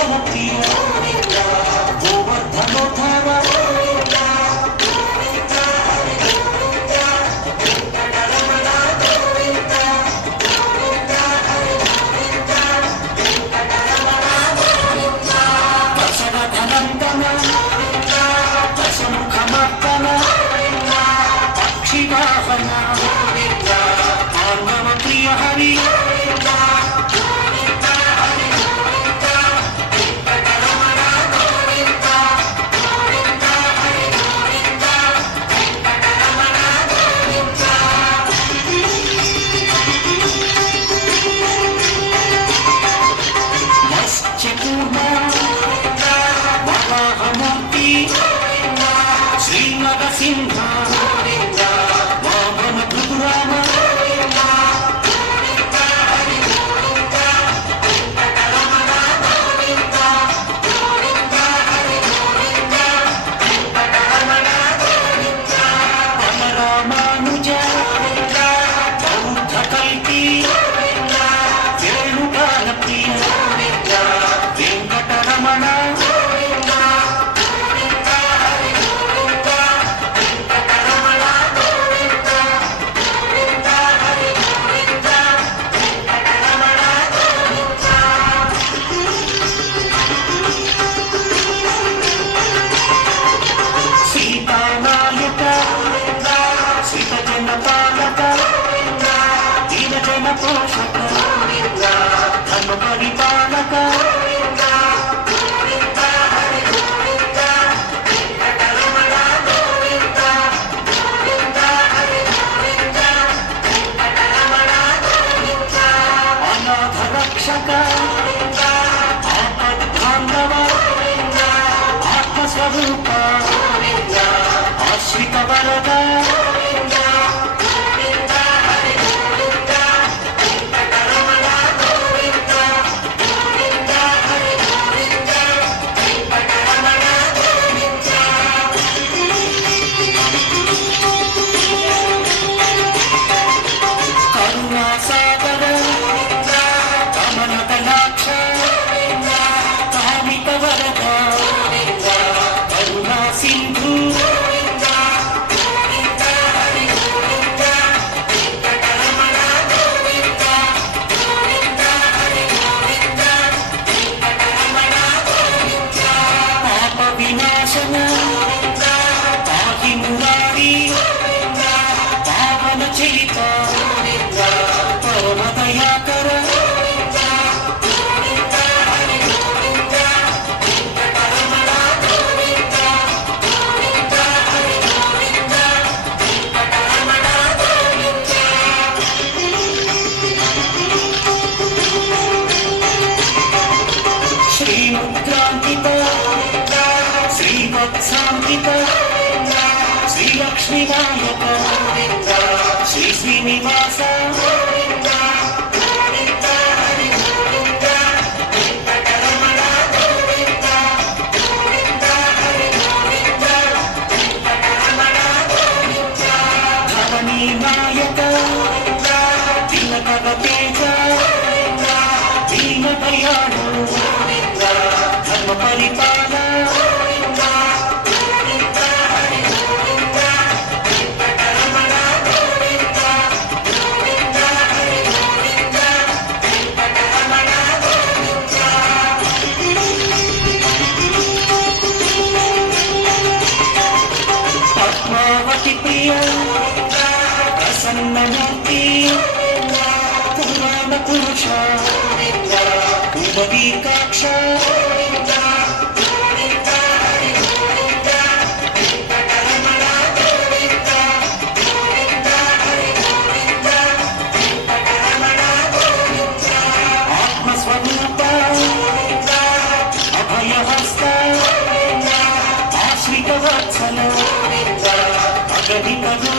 जनप्रिय गोवर्धनोद्धार दशरथनन्दन दशमुखमर्दन पक्षिवाहन प्रिय हरि वराहमूर्ति श्रीनरसिंह वामन भृगुराम रामानुज बौद्ध कल्पी वेणुगान प्रिय वेंकटरमण सीतानायक श्रीजन पालक दीन जन पोषक धर्म परिपालक अनाथ रक्षक आपद्बान्धव आत्मस्वरूप आश्रित वरद करुणासागर कमलदलाक्ष कामित वरद करुणा सिंधु पाप विनाशन पाहि मुरारी पावन चरित परम दयाकर श्रीमुद्रांकित श्रीवत्सांकित श्रीलक्ष्मीनायक श्री श्रीनिवास धवनी नायक दिनकर तेज दीन दयालु धर्म परिपाल पद्मावती प्रिय प्रसन्नमूर्ति पुराण पुरुष कुमरीकाक्ष आत्मस्वरूप अभयहस्त आश्रित वत्सल अगणित